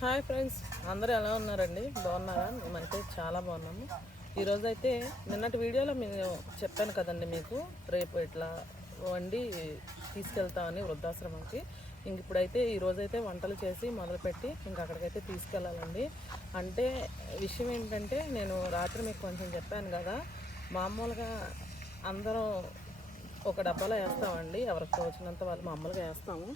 Hi friends, అందరూ ఎలా ఉన్నారండి? బాగున్నారా? మేమైతే చాలా బాగున్నాము. ఈరోజైతే నిన్నటి వీడియోలో నేను చెప్పాను కదండి మీకు, రేపు ఇట్లా వండి తీసుకెళ్తామని వృద్ధాశ్రమంకి. ఇంక ఇప్పుడైతే ఈరోజైతే వంటలు చేసి మొదలుపెట్టి ఇంక అక్కడికైతే తీసుకెళ్ళాలండి. అంటే విషయం ఏంటంటే, నేను రాత్రి మీకు కొంచెం చెప్పాను కదా, మామూలుగా అందరం ఒక డబ్బాలో వేస్తామండి, ఎవరికి తోచినంత వాళ్ళు మామూలుగా వేస్తాము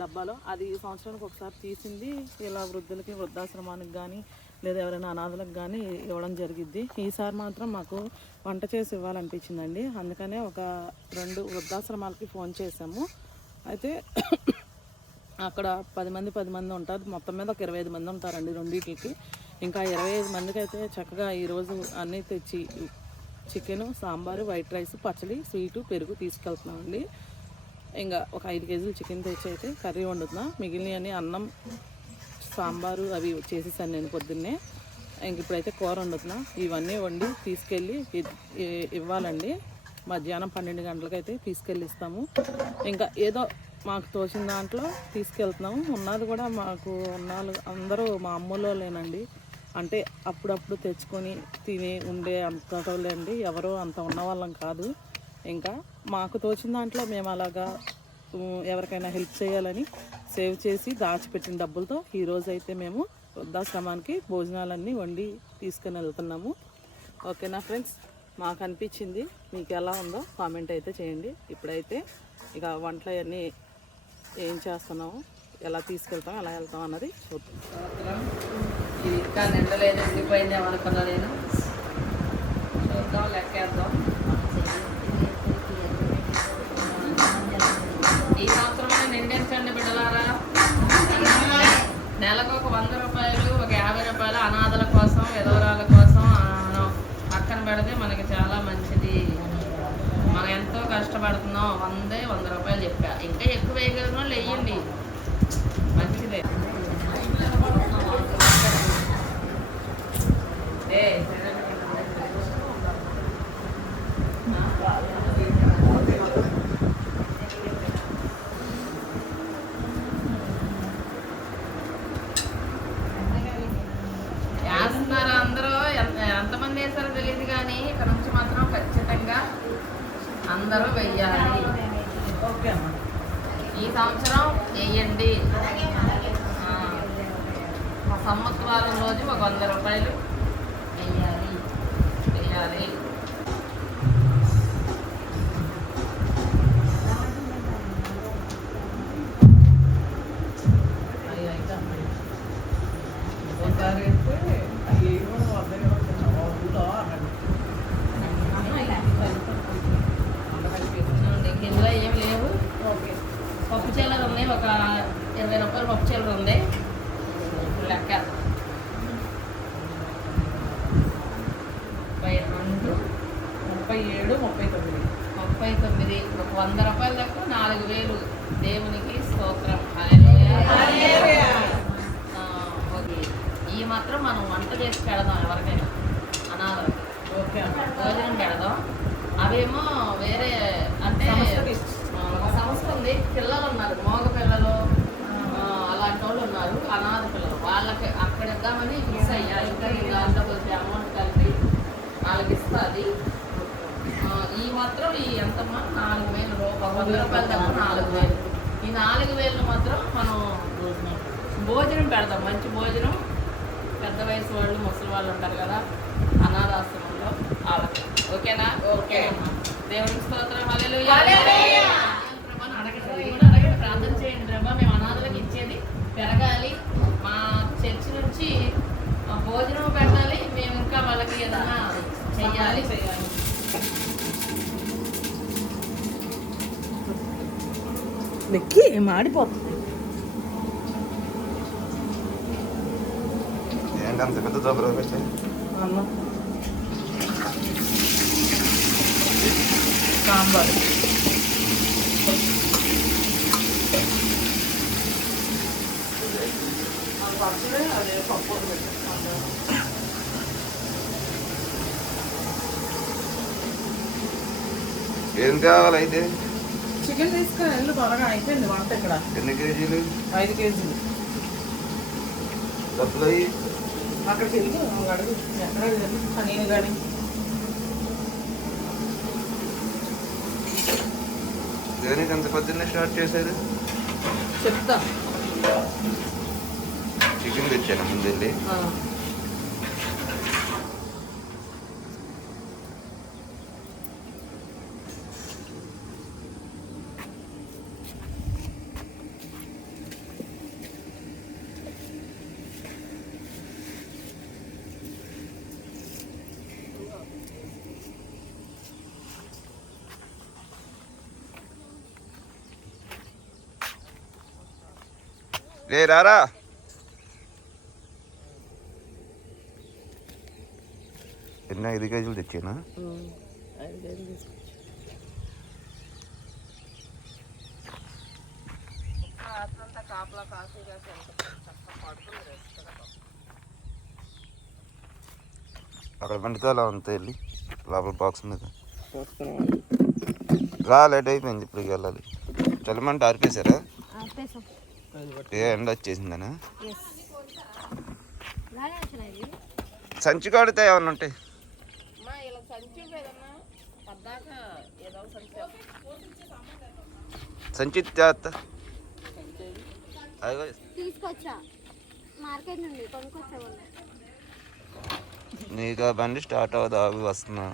డబ్బాలో. అది సంవత్సరానికి ఒకసారి తీసింది ఇలా వృద్ధులకి, వృద్ధాశ్రమానికి కానీ లేదా ఎవరైనా అనాథలకు కానీ ఇవ్వడం జరిగిద్ది. ఈసారి మాత్రం మాకు వంట చేసి ఇవ్వాలనిపించిందండి. అందుకనే ఒక 2 వృద్ధాశ్రమాలకి ఫోన్ చేసాము. అయితే అక్కడ 10 మంది ఉంటారు, మొత్తం మీద ఒక 25 మంది ఉంటారండి రెండింటికి. ఇంకా 25 మందికి అయితే చక్కగా ఈరోజు అన్నీ తెచ్చి చికెను, సాంబారు, వైట్ రైస్, పచ్చడి, స్వీటు, పెరుగు తీసుకెళ్తున్నామండి. ఇంకా ఒక 5 కేజీలు చికెన్ తెచ్చి అయితే కర్రీ వండుతున్నా. మిగిలినవన్నీ అన్నం, సాంబారు అవి చేసేసాను నేను పొద్దున్నే. ఇంక ఇప్పుడైతే కూర వండుతున్నా. ఇవన్నీ వండి తీసుకెళ్ళి ఇవ్వాలండి. మధ్యాహ్నం 12 గంటలకైతే తీసుకెళ్ళి ఇస్తాము. ఇంకా ఏదో మాకు తోచిన దాంట్లో తీసుకెళ్తున్నాము. ఉన్నది కూడా మాకు అందరూ మా అమ్మలోలేనండి. అంటే అప్పుడప్పుడు తెచ్చుకొని తిని ఉండే అంతటోళ్ళండి, ఎవరో అంత ఉన్నవాళ్ళం కాదు. ఇంకా మాకు తోచిన దాంట్లో మేము అలాగా ఎవరికైనా హెల్ప్ చేయాలని సేవ్ చేసి దాచిపెట్టిన డబ్బులతో ఈరోజైతే మేము వృద్ధాశ్రమానికి భోజనాలన్నీ వండి తీసుకుని వెళ్తున్నాము. ఓకేనా ఫ్రెండ్స్? మాకు అనిపించింది, మీకు ఎలా ఉందో కామెంట్ అయితే చేయండి. ఇప్పుడైతే ఇక వంటలు అవన్నీ ఏం చేస్తున్నాము, ఎలా తీసుకెళ్తాం, ఎలా వెళ్తాం అన్నది చూద్దాం. ఇది ఇంకా నిండలేదు, ఎండిపోయింది ఏమనుకున్నా నేను. చూద్దాం, లెక్కేద్దాం. ఈ సంవత్సరమే నిండించండి బిడ్డలారా. నెలకు ఒక 100 రూపాయలు, ఒక 50 రూపాయలు అనాథల కోసం, విధవరాల కోసం పక్కన పెడితే మనకి చాలా మంచిది. మనం ఎంతో కష్టపడుతున్నాం. 100 రూపాయలు చెప్పా, ఇంకా ఎక్కువ వేయగలిగిన వాళ్ళు వెయ్యండి, మంచిదే. వేస్తున్నారు అందరూ, ఎంతమంది వేసారో తెలియదు కానీ ఇక్కడ నుంచి మాత్రం ఖచ్చితంగా అందరూ వెయ్యాలి. ఈ సంవత్సరం వేయండి. సంవత్సరాల రోజు ఒక 100 రూపాయలు వేయాలి. ఇందులో ఏం లేవు. పప్పు చీలలు ఉన్నాయి, ఒక 20 రూపాయలు పప్పు చీలలు ఉంది. లెక్క 32, 37, 39, ఒక 100 రూపాయలు దాకా 4000. దేవునికి స్తోత్రం. ఈ మాత్రం మనం వంట చేసి పెడదాం ఎవరికైనా అనాథలకి. భోజనం పెడదాం. అవేమో వేరే అంటే సంస్థ ఉంది, పిల్లలు ఉన్నారు, మోగ పిల్లలు అలాంటి వాళ్ళు ఉన్నారు, అనాథ పిల్లలు. వాళ్ళకి అక్కడ ఇద్దామని ఫిక్స్ అయ్యా. ఇంకా దాంట్లో కొద్దిగా అమౌంట్ కలిపి వాళ్ళకి ఇస్తుంది. ఈ మాత్రం ఈ ఎంతమ్మా 4000 రూపాయలు, 100 రూపాయల దాకా 4000. ఈ 4000 మాత్రం మనం భోజనం పెడదాం, మంచి భోజనం. పెద్ద వయసు వాళ్ళు, ముసలి వాళ్ళు ఉంటారు కదా అనాథాశ్రమంలో, వాళ్ళకి. ఓకేనా? ఓకే. దేవునికి స్తోత్రం. హల్లెలూయా. అడగండి, ప్రార్థన చేయండి. ప్రభా, మేము అనాథలకు ఇచ్చేది పెరగాలి, మా చర్చి నుంచి భోజనం పెట్టాలి, మేము ఇంకా వాళ్ళకి ఏదైనా చెయ్యాలి. నెక్కి మాడిపోతుంది. ఏంటంత పెద్ద జబ్బు అన్నం, సాంబారు, పచ్చడి, అదే పప్పు ఏం కావాలి అయితే? చికెన్ తీసుకొని వెళ్ళు, త్వరగా అయిపోయింది వంట ఇక్కడ. ఎన్ని కేజీలు? 5 కేజీలు. డబ్బులు అయ్యి అక్కడికి వెళ్ళి అడుగు ఎక్కడ వెళ్ళి నేను కానీ దేనికి అంత పొద్దున్నే స్టార్ట్ చేశారు? చెప్తా. చికెన్ తెచ్చాను ముందు వెళ్ళి. రే రారా. ఎన్న 5 కేజీలు తెచ్చానా? 5 కేజీలు తీసుకొచ్చి రాత్రంతా కాపలా కాఫీ కాసి చక్కగా పడుతుంది. అక్కడ వంటకాల అంతా వెళ్ళి లోపల బాక్స్ మీద రా. లేట్ అయిపోయింది, ఇప్పుడు వెళ్ళాలి. చల్లమంటే ఆరిపేశారా? ఏ ఎండ వచ్చేసిందనా? సంచి కొడితే ఏమన్నా ఉంటాయి. సంచి తీసుకొచ్చా మార్కెట్ నుండి కొనుక్కొచ్చా. నీకు ఆ బండి స్టార్ట్ అవ్వదు, ఆగి వస్తున్నా.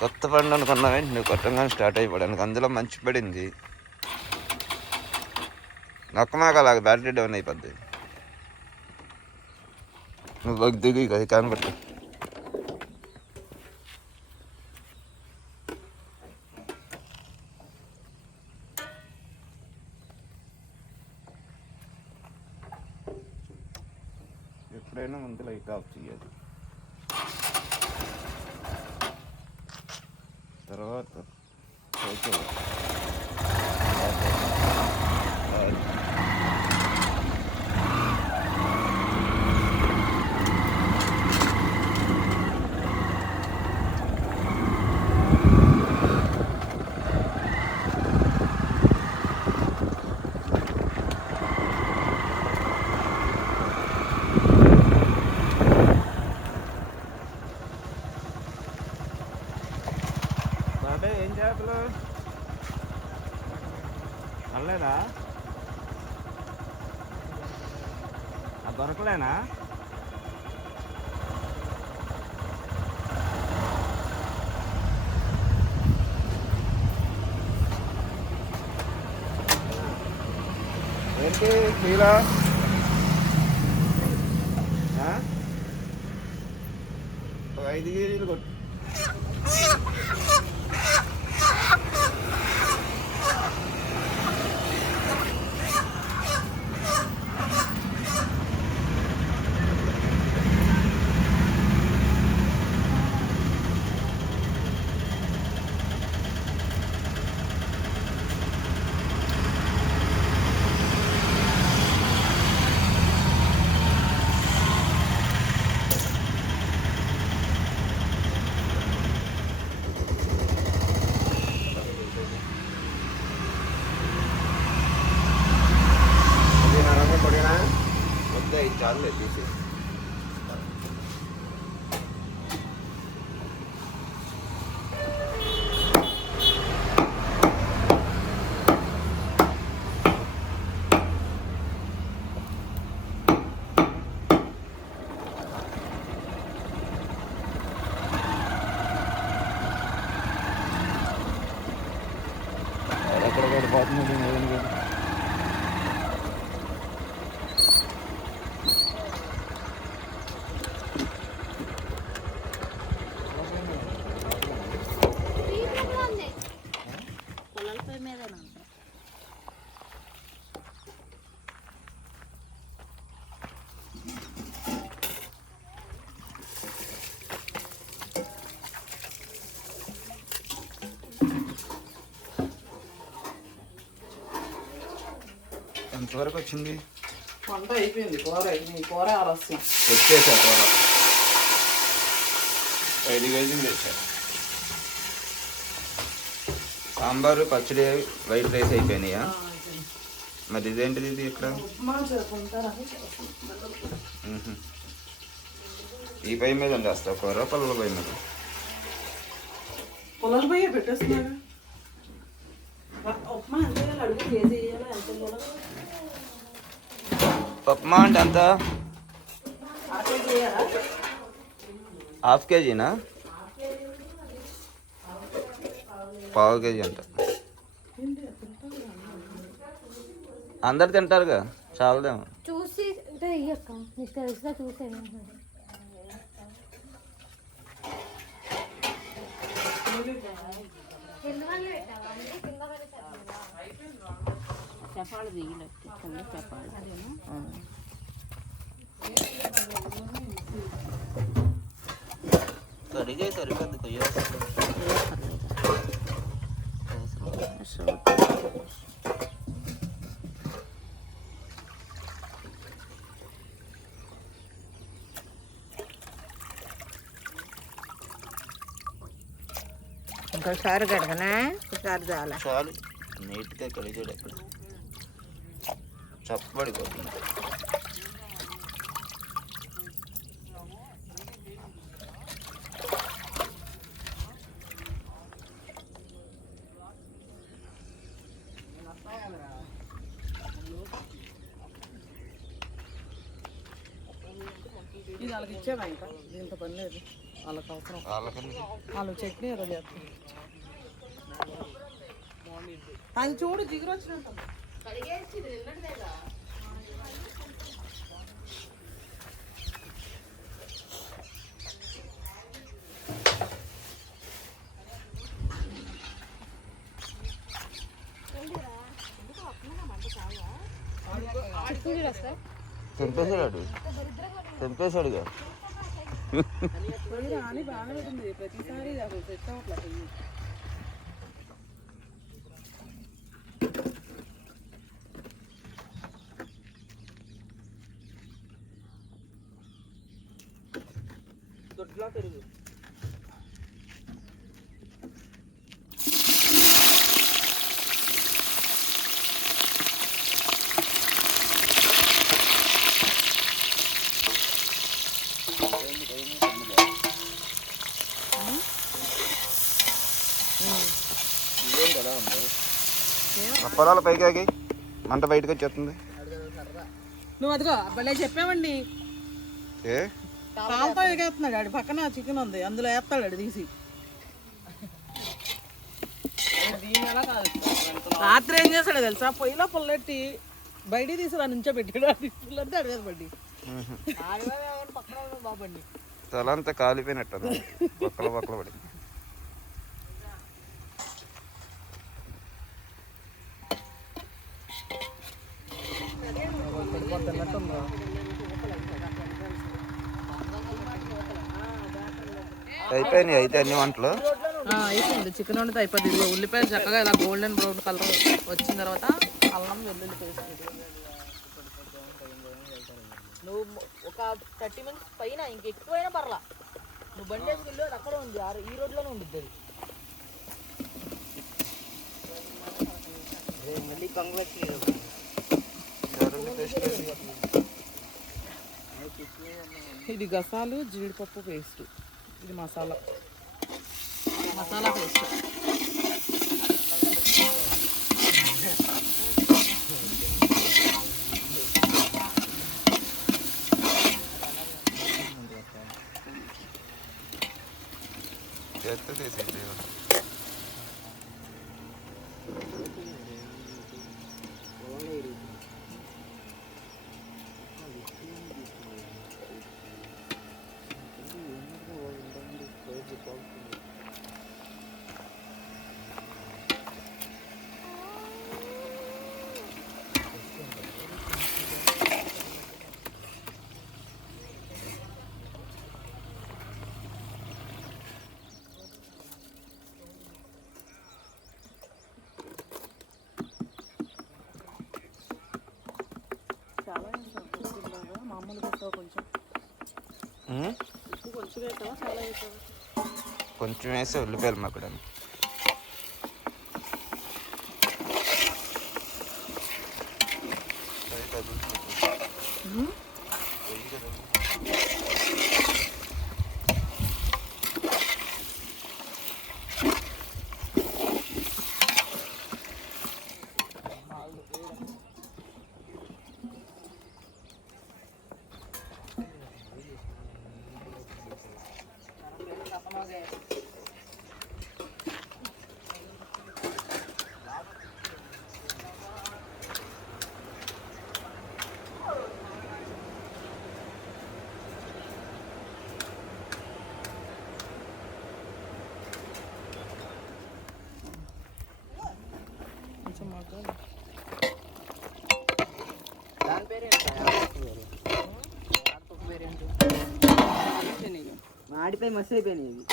కొత్త బండి అనుకున్నావే నువ్వు, కొట్టంగానే స్టార్ట్ అయిపోవడానికి. అందులో మంచి పడింది. నొక్కమాక అలాగ బ్యాటరీ డౌన్ అయిపోద్ది. నువ్వు దిగు ఇక కనబట్టు. ఎప్పుడైనా ముందు లైట్ ఆఫ్ చేయాలి, తర్వాత ఏం చేపలు అల్లేదా? దొరకలేనా? ఏంటి మీరా? ఒక 5 కేజీలు కొట్టు. చాలే తీసి ఎక్కడ పోతుంది. ఎంతవరకు వచ్చింది? వంట అయిపోయింది, కూర అయిపోయింది. కూర ఆలస్యం. వచ్చేసా కూర 5 కేజీలు తెచ్చారు. సాంబారు, పచ్చడి, వైట్ రైస్ అయిపోయినాయా? మరి ఇదేంటిది ఇది ఇక్కడ ఉప్మా చేసుకుంటారా? ఈ పై మీద వేస్తావు కూర పొలాల పై మీద పొలాల పోయి పెట్టేస్తున్నారా? ఉప్మా ఎంత వేయాలి అడుగు, కేజీ వేయాలి ఎంత వేయాలి? ఉప్మా అంటే ఎంత? హాఫ్ కేజీనా? పావు కేజీ అంట. అందరు తింటారుగా, చాలదేమో. చూసి అంటే ఇయ్యక్క, నీకు తెలుసుగా చూసాను. చెప్పాలి దిగినట్టు చెప్పాలి. కడిగే సరిపోద్ది కొయ్య. ఇంకోసారి కడగనా? ఒకసారి చాలా చాలు, నీట్గా కడిగాడు. అక్కడ చప్పబడిపోతుంది. ఇది వాళ్ళకి ఇచ్చేవా? ఇంకా దీంతో పని లేదు, వాళ్ళకి అవసరం. వాళ్ళు చట్నీ ఏదో చేస్తారు. అది చూడు జిగురు వచ్చినట్టు. తెంపేశాడు, తెంపేశాడుగా. రాని బాగానే ఉంటుంది ప్రతిసారి, అసలు సెట్ అవ్వట్లేదు. దొడ్లా పెరుగు పొలాల పైకి మంట బయటకు వచ్చేస్తుంది. నువ్వు అదిగో భలే చెప్పావండి. ఏ పాలతో ఎగేస్తున్నాడు ఆడు, పక్కన చికెన్ ఉంది అందులో వేస్తాడు ఆడు తీసి. రాత్రి ఏం చేస్తాడు తెలుసా, పొయ్యిలో పుల్లెట్టి బయట తీసి దాని నుంచో పెట్టాడు. అది పుల్లెడితే అడగదు బండి, పక్కన బాబండి. తల అంతా కాలిపోయినట్టు బొక్కల బొక్కల పడి. అయిపోయినాయి అయితే అన్ని వంటలు. అయిపోయింది, చికెన్ వండితే అయిపోద్ది. ఇదిగో ఉల్లిపాయలు చక్కగా ఇలా గోల్డెన్ బ్రౌన్ కలర్ వచ్చిన తర్వాత అల్లం వెల్లుల్లి పేస్ట్. నువ్వు ఒక 30 మినిట్స్ పైన ఇంకెక్కువైనా పర్లా, నువ్వు బండి వేసుకెళ్ళి అది అక్కడే ఉంది, ఈ రోడ్లోనే ఉండిద్ది అది. మళ్ళీ ఇది గసాలు జీడిపప్పు పేస్ట్, ఇది మసాలా పేస్ట్. కొంచెం వేస్తే ఉల్లిపాయలు మగ్గడానికి. కొంచెం మాకు మాడిపోయి మస్తు అయిపోయినాయి ఇవి.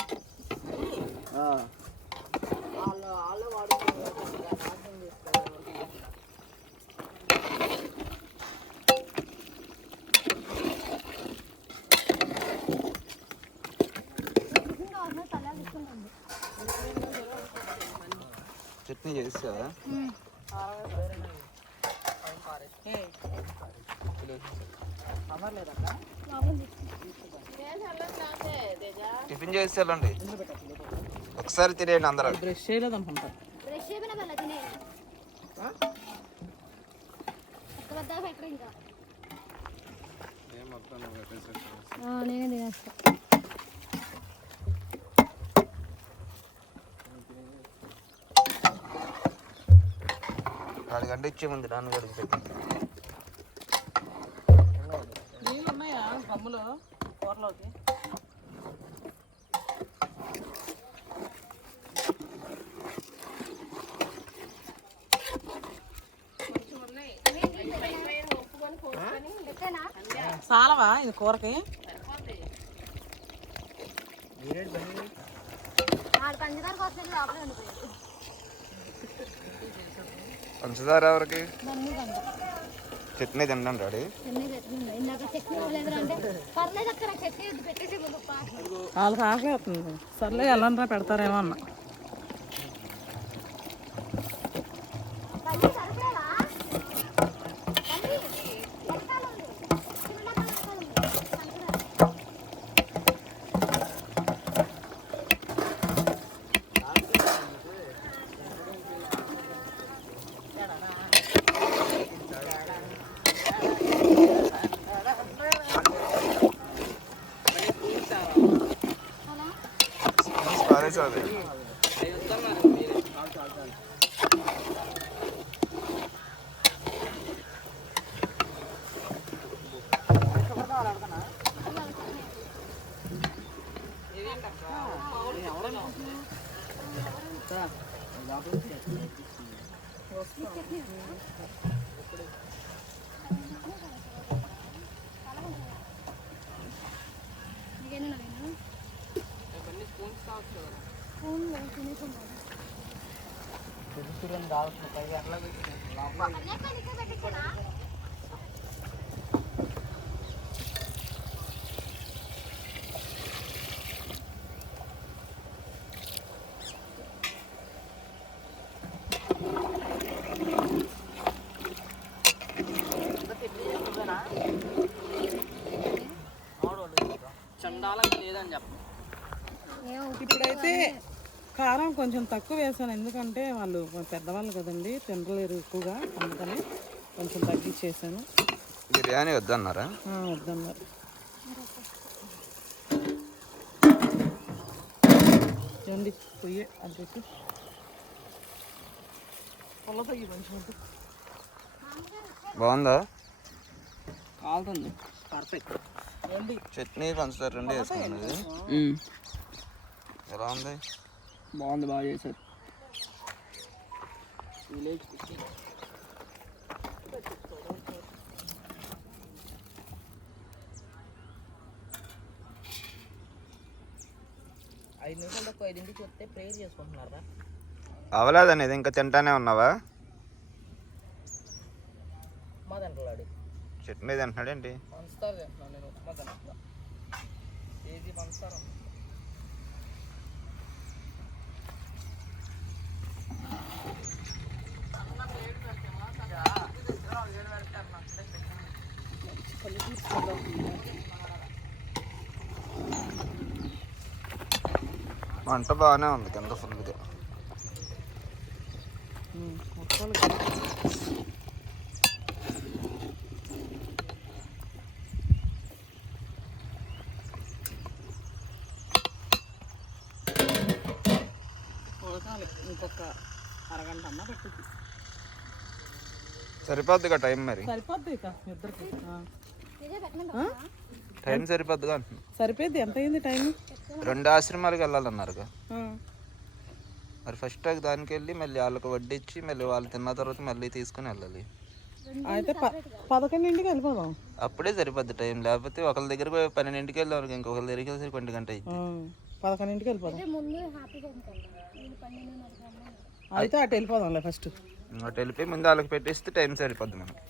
చట్నీ చేస్తావా? టిఫిన్ చేసి వెళ్ళండి, ఒకసారి తినేయండి అందరూ. బ్రష్ చేయలేదు అనుకుంటా. నేనే తినేస్తా. నాలుగు గంట ఇచ్చే ముందు నాన్నగారికి పెట్టి నీళ్ళు ఉన్నాయా కమ్ములో కూరలోకి? చాలవా ఇది కూరకి? పంచదార ఎవరికి? చట్నీ తింటాను డాడీ. వాళ్ళకి ఆకలి అవుతుంది. సర్లే వెళ్ళండ్రా పెడతారేమో అన్న. పారేసాది ఇప్పుడైతే కారం కొంచెం తక్కువ వేసాను, ఎందుకంటే వాళ్ళు పెద్దవాళ్ళు కదండి, తినలేరు ఎక్కువగా, అందుకని కొంచెం తగ్గించేసాను. బిర్యానీ వద్దన్నారా? వద్దన్నారు. చూడండి పొయ్యి అది పెట్టి పొల్ల తగ్గి మంచిగా బాగుందా? కాలుతుంది పర్ఫెక్ట్. రండి. చట్నీ పంచదార రెండు వేసుకున్నది ఎలా ఉంది? బాగుంది, బాగా చేశారు. Village cooking. అవలేదనేది ఇంకా తింటానే ఉన్నావా? చట్నీ తింటున్నాడేంటి? వంట బాగానే ఉంది కింద ఫుల్గా. ఉడకాలి ఇంకొక అరగంట అన్న పట్టుద్ది. సరిపోద్దిగా టైం మరి. సరిపోద్ది ఇక ఇద్దరికి. టైం సరిపోద్దిగా అంటున్నా. సరిపోద్ది. ఎంత అయింది టైం? 2 ఆశ్రమాలకు వెళ్ళాలన్నారుగా. మరి ఫస్ట్ దానికి వెళ్ళి మళ్ళీ వాళ్ళకి వడ్డించి మళ్ళీ వాళ్ళు తిన్న తర్వాత మళ్ళీ తీసుకుని వెళ్ళాలి. అయితే 11ంటికి వెళ్ళిపోదాం. అప్పుడే సరిపోద్ది టైం. లేకపోతే ఒకరి దగ్గరికి 12ంటికి వెళ్ళాం, ఇంకొకరి దగ్గరికి వెళ్ళి 1 గంట అయింది. 11ంటికి వెళ్ళిపోదాం. అయితే అటు వెళ్ళిపోదాంలే ఫస్ట్. అటు వెళ్ళిపోయి ముందు వాళ్ళకి పెట్టేస్తే టైం సరిపోద్ది మనకి.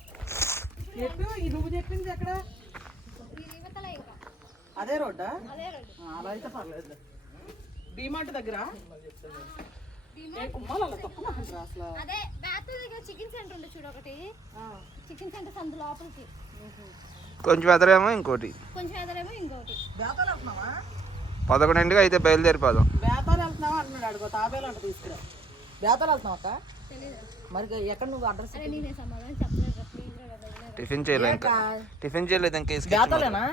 నువ్వు చెప్పింది ఎక్కడ? అదే రోడ్డా? అలా అయితే పర్లేదు. డిమార్ట్ దగ్గర అదే బ్యాటరీ దగ్గర చికెన్ సెంటర్ ఉంది చూడు, ఒకటి చికెన్ సెంటర్ సందు లోపలికి కొంచెం ఎదరేమో ఇంకోటి, కొంచెం ఎదరేమో ఇంకోటి. బేతాలు వెళ్తున్నావా? 11ంటికి అయితే బయలుదేరిపోదాం. బేతాలు వెళ్తున్నావా అంటున్నాడు. అడుగు తాబేలు అంట తీసుకురా. బేతాలు వెళ్తున్నావు అక్క? మరి ఎక్కడ నువ్వు అడ్రస్? నేనే సమాధానం చెప్పలేదు. టిఫిన్ చేయలేదు ఇంకా. టిఫిన్ చేయలేదు ఇంకా. బేతాలేనా?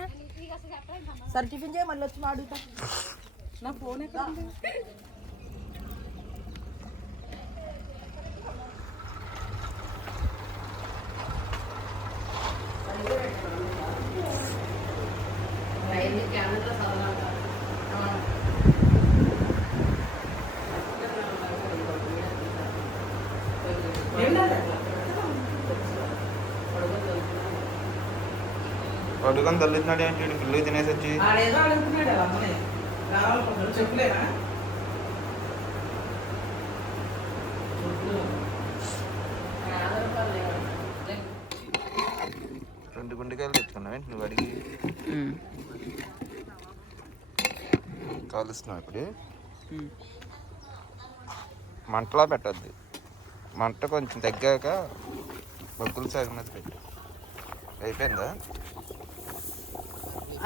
సరే టిఫిన్ చేయ, మళ్ళీ వచ్చి అడుగుతా. నా ఫోన్ ఎక్కడ? పడుకొని తల్లిస్తున్నాడు ఏంటి? ఫుల్గా తినేసి వచ్చి ఆడేదో అడుగుతున్నాడు. అమ్మనే కావాలి చెప్పులేనా? రెండు గుండెకాయలు తెచ్చుకున్నావు ఏంటి నువ్వు అడిగి? కాలుస్తున్నావు ఇప్పుడు. మంటలా పెట్టద్దు, మంట కొంచెం తగ్గాక బొగ్గులు సాగు మీద పెట్టు. అయిపోయిందా?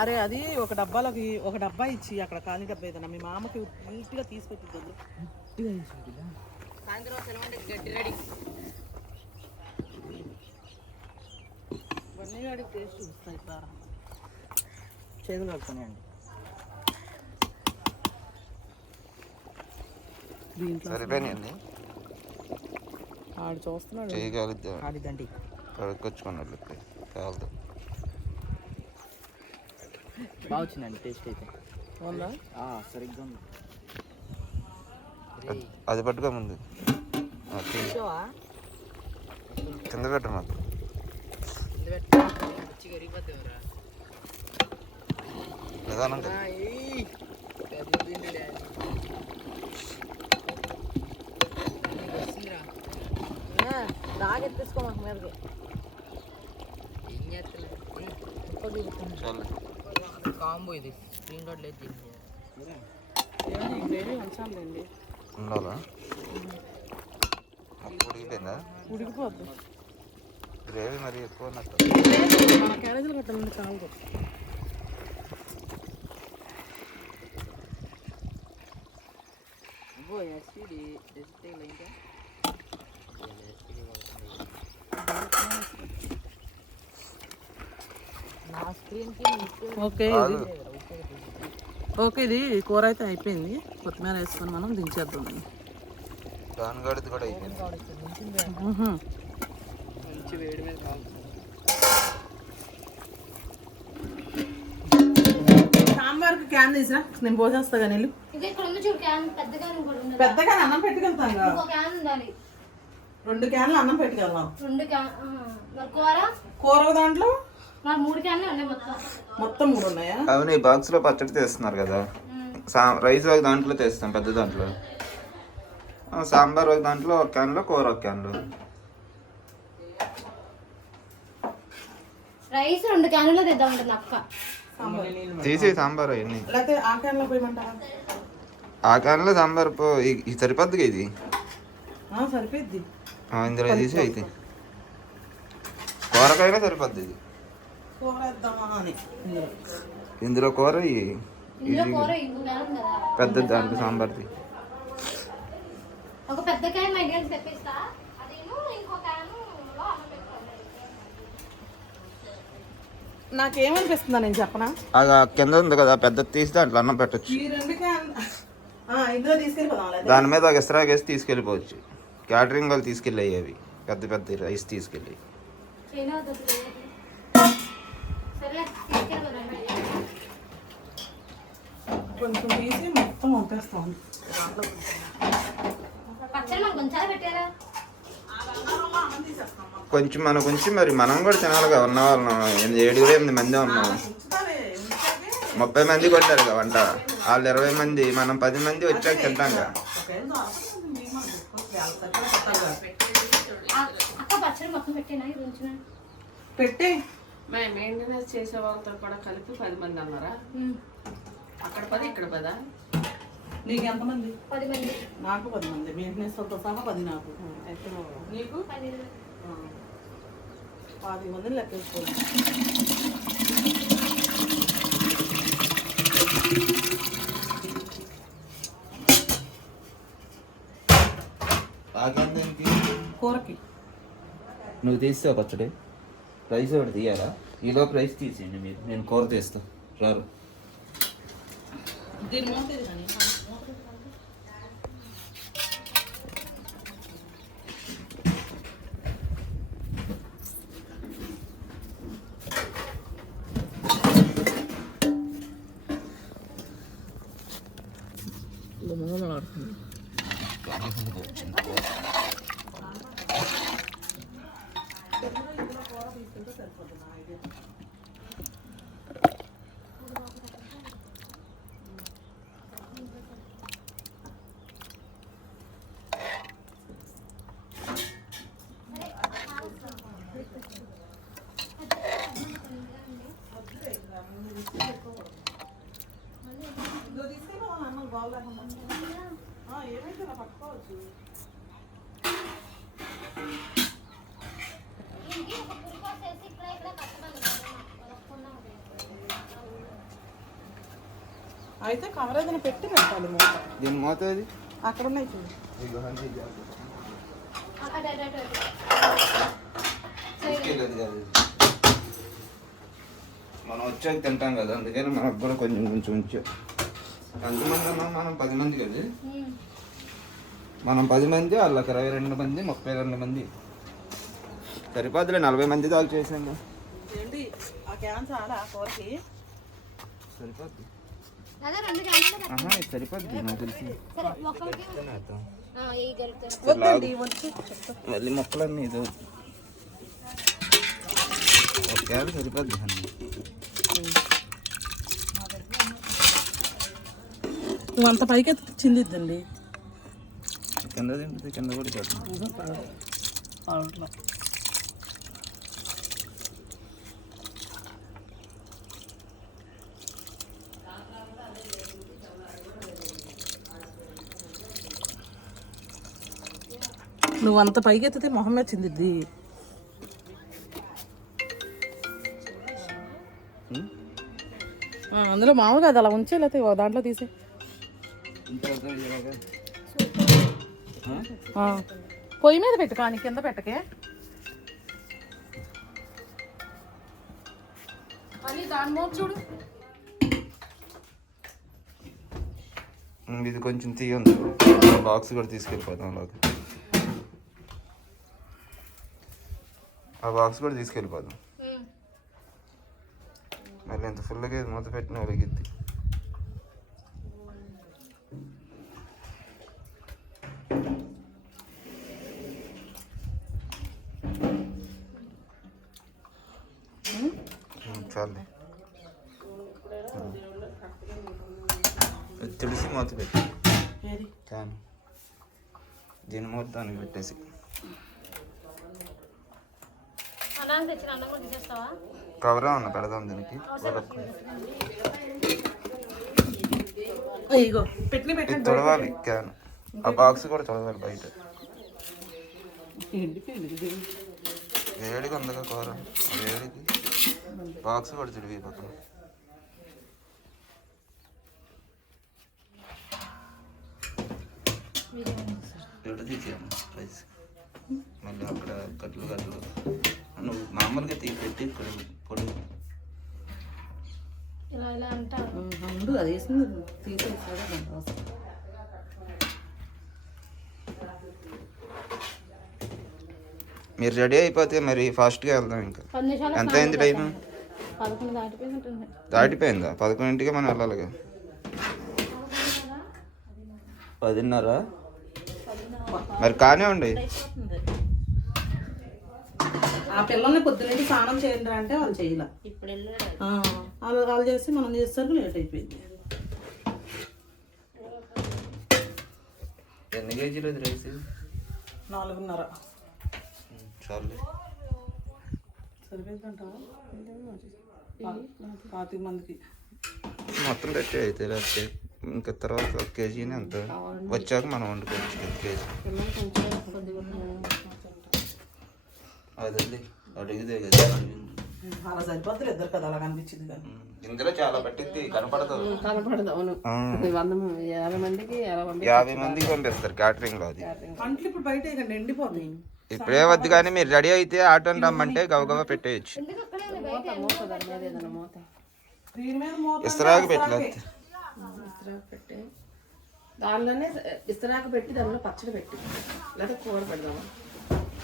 అరే అది ఒక డబ్బాలోకి ఒక డబ్బా ఇచ్చి అక్కడ ఖాళీ డబ్బా ఏదన్నా మీ మామకి నీట్గా తీసుకొచ్చింది. సాయంత్రం సెలవు గడ్డి రెడీ. ఇవన్నీ వాడికి టేస్ట్ చూస్తాయి సార్. చేతులు కలుపుతాయండి దీంట్లో. సరిపోయినాయండి. ఆడు చూస్తున్నాడు. చేయగలుగుతా ఆడిదండి కడుక్కొచ్చుకున్నాడు కావాలి. బాగా వచ్చిందండి టేస్ట్ అయితే. అవునా? సరిగ్గా ఉంది. అది పట్టుకో ముందు. కింద పెట్టు మాకు. నిదానంగా దాగెత్తేసుకో మాకు మీదకి. చాలు. కాంబో ఇది స్క్రీన్ కార్డ్ లేదు. గ్రేవీ ఉంచాలండి. ఉండాలా? ఉడికిపోయిందా? ఉడికిపోద్దు. గ్రేవీ మరి ఎక్కువ ఉన్నట్టు. మన క్యారేజీలు కట్టాలండి చాలు. ఓకే ఓకే ఇది కూర అయితే అయిపోయింది. కొత్తిమీర వేసుకొని మనం దించేద్దాం. దాని గడిది కూడా అయిపోయింది. మంచి వేడి మీద కావాలి. సాంబార్కి క్యాన్ తీసిరా, నేను పోసేస్తా కానీ వెళ్ళు. ఇంకా ఇక్కడ ఉంది చూడు క్యాన్, పెద్దగా పెద్దగా అన్నం పెట్టుకెళ్తాం. ఇంకో క్యాన్ ఉండాలి. 2 క్యాన్లు అన్నం పెట్టుకెళ్దాం. 2 క్యాన్. మరి కూర కూర దాంట్లో నాకు 3 క్యాన్లు ఉన్నాయి మొత్తం 3 ఉన్నాయా? అవును. ఈ బాక్స్ లో పచ్చడి తీస్తున్నారు కదా. రైస్ ఒక దాంట్లో తీస్తాం, పెద్ద దాంట్లో. సాంబార్ ఒక దాంట్లో, ఒక క్యాన్లో కూర ఒక క్యాన్లో. రైస్ 2 క్యాన్లలో తెద్దామంటుంది అక్క. తీసి సాంబార్ అవన్నీ లేకపోతే ఆ క్యాన్లో పోయమంటారా? ఆ క్యాన్లో సాంబార్ ఇది సరిపోద్దిగా. ఇది సరిపోద్ది. ఇందులో తీసి అయితే కూరకైనా సరిపోద్ది. ఇది కూర వేద్దామా అని ఇందులో. ఇందులో కూర ఇందులో కూర ఇంకో కారం కదా. పెద్ద దానికి సాంబార్ది. ఒక పెద్ద కాయ మా ఇంటికి తెప్పిస్తా. అదేను ఇంకో కాయను అన్నం పెట్టుకోండి. నాకేమనిపిస్తుందా నేను చెప్పనా? అది ఆ కింద ఉంది కదా పెద్దది తీసి దాంట్లో అన్నం పెట్టచ్చు. ఈ రెండు ఇందులో తీసుకెళ్ళిపోదాం లేదా? దాని మీద ఒక ఎక్స్ట్రా వేసి తీసుకెళ్ళిపోవచ్చు. క్యాటరింగ్ వాళ్ళు తీసుకెళ్ళి అవి పెద్ద పెద్ద రైస్ తీసుకెళ్ళి. సరే తీసుకెళ్ళి కొంచెం తీసి మొత్తం వంపేస్తాం. పచ్చడి మనకు కొంచెం పెట్టారా? కొంచెం మనకు ఉంచి మరి మనం కూడా తినాలిగా. ఉన్న వాళ్ళం 7-8 మంది ఉన్నాం. 30 మంది కొట్టారు కదా వంట. వాళ్ళు 20 మంది, మనం 10 మంది వచ్చాక తింటాం కదా. అక్క పచ్చడి మొత్తం పెట్టేనా? ఇది ఉంచిన పెట్టి మెయింటెనెన్స్ చేసే వాళ్ళతో కూడా కలిపి 10 మంది అన్నారా? అక్కడ 10 ఇక్కడ 10. నీకు ఎంతమంది? 10 మంది. నాకు 10 మంది. మెయింటెనెన్స్ తో సహా 10 నాకు. నీకు 10. 10 మందిని లెక్కేసుకోవాలి. కూరకి నువ్వు తీస్తావు పచ్చడి. రైస్ ఒకటి తీయాలా? ఈలోపు రైస్ తీసేయండి మీరు, నేను కూర తీస్తా. రారు దీని మూత ఇది కానీ. ఏమైతే పట్టుకోవచ్చు. అయితే కవర్ ఏదైనా పెట్టి పెట్టాలి మూత. దీని మూత అది అక్కడ ఉన్నాయి చూడు. తీసుకెళ్ళేది కాదు. మనం వచ్చాక తింటాం కదా, అందుకని మనకు కూడా కొంచెం కొంచెం ఉంచాం. ఎంతమంది ఉన్నాం మనం? 10 మంది కదా. మనం 10 మంది, వాళ్ళకి 22 మంది, 32 మంది. సరిపోద్దులే. 40 మంది దాకా చేసాం కదా. ఏంటి ఆ క్యాన్ చాలా కూరకి సరిపోద్ది. అదే 2 క్యాన్లు. ఇది సరిపోద్ది నాకు తెలిసి. సరే మొక్కలకి ఈ గరిటె వద్దండి వచ్చి మళ్ళీ మొక్కలన్నీ ఇది ఒక క్యాన్ సరిపోద్ది అన్నీ. నువ్వు అంత పైకి చిందిద్దండి. కింద తింటుంది, కింద కూడా చేస్తుంది. నువ్వు అంత పైకి ఎత్తితే మొహం మీద చిందిద్ది. అందులో మామూలుగా అది అలా ఉంచే, లేకపోతే దాంట్లో తీసే. పొయ్యి మీద పెట్టు కానీ కింద పెట్టకే. అని దాని మోపు చూడు. ఇది కొంచెం తీయండి. బాక్స్ కూడా తీసుకెళ్ళిపోతాం. అలాగే ఆ బాక్స్ కూడా తీసుకెళ్ళిపోదాం. మళ్ళీ ఇంత ఫుల్గా మూత పెట్టిన ఒలిగిద్ది. చాలు. తుడిసి మూత పెట్టి కానీ దీని మూత దానికి పెట్టేసి అన్నం తెచ్చిన అన్నం కూడా తీసేస్తావా? కవరా ఉన్న పెడదాం దీనికి. ఇగో పెట్టిన ఇది పెట్టండి. తొడవాలి క్యాన్. ఆ బాక్స్ కూడా తొడవాలి బయట. వేడిగా ఉందిగా కూర. వేడికి బాక్స్ కూడా చూడు పక్కన. ఎక్కడ తీసేయమ్మ రైస్ మళ్ళీ అక్కడ కట్లు నువ్వు మామూలుగా పెట్టి ఇక్కడ పొడి ఇలా ఇలా అంటారు. ముందు అది వేసింది తీసేసాడు. మీరు రెడీ అయిపోతే మరి ఫాస్ట్గా వెళ్దాం. ఇంకా 10 నిమిషాలు ఎంత అయింది టైం? 11 దాటిపోయి ఉంటుంది. దాటిపోయిందా? 11ంటికే మనం వెళ్ళాలిగా. 10:30 మరి కానివ్వండి. ఆ పిల్లల్ని పొద్దున్నే స్నానం చేయండి అంటే వాళ్ళు చేయలే. ఇప్పుడు వెళ్ళాడు వాళ్ళు చేసి మనం చేసేసరికి లేట్ అయిపోయింది. ఎన్ని కేజీలు అది రైస్? 4:30. చాలు సరిపోయిందంటావా? 25 మందికి మొత్తం పెట్టి అయితే లేకపోతే ఇంకా తర్వాత 1 కేజీని అంత వచ్చాక మనం వండుకోవచ్చు. 1 కేజీ అది అడిగితే కదా అలా సరిపోతుంది. ఇద్దరు కదా అలా కనిపించింది కానీ ఇందులో చాలా పట్టింది కనపడదు. అవును. 50 మందికి 50 మందికి పంపిస్తారు క్యాటరింగ్ లో. అది అంట్లు ఇప్పుడు బయట ఇక ఎండిపోతాయి. ఇప్పుడే వద్దు కానీ మీరు రెడీ అయితే ఆటోని రమ్మంటే గవగవ పెట్టేయచ్చు. దీని మీద మూత ఇస్తరాకు పెట్టలేదు. పెట్టి దానిలోనే ఇస్తరాకు పెట్టి దానిలో పచ్చడి పెట్టి లేదా కూర పెడదాము.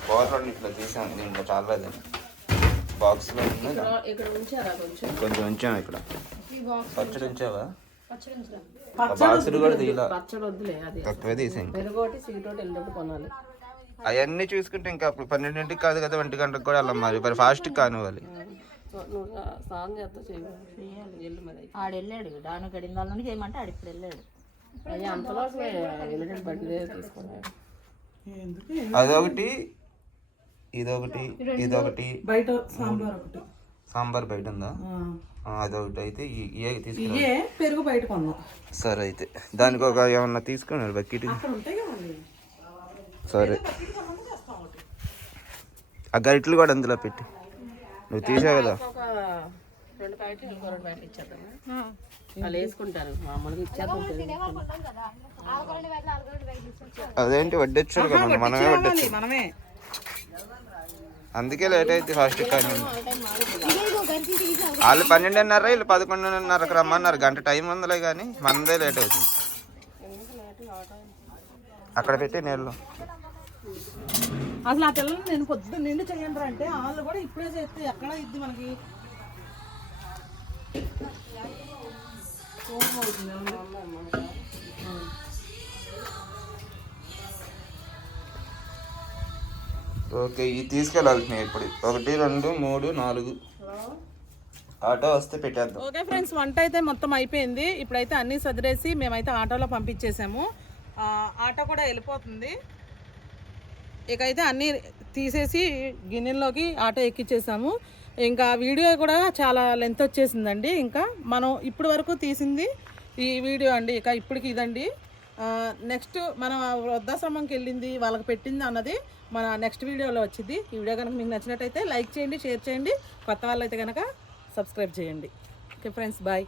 కూర ఇట్లా తీసాను. దీంట్లో చాలా బాక్స్లో ఇక్కడ ఉంచారా కొంచెం ఉంచాము. ఇక్కడ పచ్చడి ఉంచావా? పచ్చడి బాక్స్ కూడా తీయాల. పచ్చడి వద్దులే, అది తక్కువే తీసాం. పెరుగోటి సీటోటి వెళ్ళేటప్పుడు కొనాలి. అవన్నీ చూసుకుంటే ఇంకా అప్పుడు 12ంటికి కాదు కదా 1 గంటకు కూడా వెళ్ళాం. మరి ఫాస్ట్గా కానివ్వాలి. నువ్వు స్నానం చేస్తా చేయాలి. వెళ్ళు మరి. ఆడు వెళ్ళాడు. దాని గడిందాల నుండి చేయమంటే ఆడు ఇప్పుడు వెళ్ళాడు. అది అంతలో వెళ్ళేటప్పుడు బండి తీసుకున్నాడు. ఎందుకు అదొకటి, ఇదొకటి, ఇదొకటి. బయట సాంబార్ ఒకటి. సాంబార్ బయట ఉందా? అదొకటి అయితే ఇవే తీసుకున్నా. ఇయే పెరుగు బయట కొన్నాం. సరే అయితే దానికి ఒక ఏమన్నా తీసుకున్నారు బకెట్. అక్కడ ఉంటాయి కదండి. సరే ఆ గరిటలు కూడా అందులో పెట్టి నువ్వు తీసావు కదా. ఒక 2 ప్యాకెట్లు ఇంకో 2 ప్యాకెట్లు ఇచ్చేద్దామా? వాళ్ళు వేసుకుంటారు. మామూలుగా ఇచ్చేద్దాం. కదా ఆలుగడ్డ బయట అదేంటి వడ్డొచ్చు కదా మనమే వడ్డొచ్చు. మనమే అందుకే లేట్ అయితే ఫాస్ట్ కానీ వాళ్ళు 12:30 వీళ్ళు 11:30కి రమ్మన్నారు. గంట టైం ఉందిలే కానీ మనదే లేట్ అవుతుంది. అక్కడ పెట్టి నీళ్ళు అసలు ఆ పిల్లల్ని నేను పొద్దున్న నిండు చేయండి అంటే వాళ్ళు కూడా ఇప్పుడే చేస్తే ఎక్కడ ఇద్ది మనకి. ఓకే ఇవి తీసుకెళ్ళాల్సినాయి ఇప్పుడు. 1 2 3 4 ఆటో వస్తే పెట్టేద్దాం. ఓకే ఫ్రెండ్స్, వంట అయితే మొత్తం అయిపోయింది. ఇప్పుడైతే అన్నీ సదిరేసి మేమైతే ఆటోలో పంపించేసాము. ఆటో కూడా వెళ్ళిపోతుంది. ఇకైతే అన్నీ తీసేసి గిన్నెల్లోకి ఆటో ఎక్కించేసాము. ఇంకా వీడియో కూడా చాలా లెంత్ వచ్చేసిందండి. ఇంకా మనం ఇప్పటి వరకు తీసింది ఈ వీడియో అండి. ఇక ఇప్పటికి ఇదండి. నెక్స్ట్ మనం వృద్ధాశ్రమంకి వెళ్ళింది వాళ్ళకి పెట్టింది అన్నది మన నెక్స్ట్ వీడియోలో వచ్చింది. ఈ వీడియో కనుక మీకు నచ్చినట్టయితే లైక్ చేయండి, షేర్ చేయండి. కొత్త వాళ్ళైతే కనుక సబ్స్క్రైబ్ చేయండి. Okay friends, bye.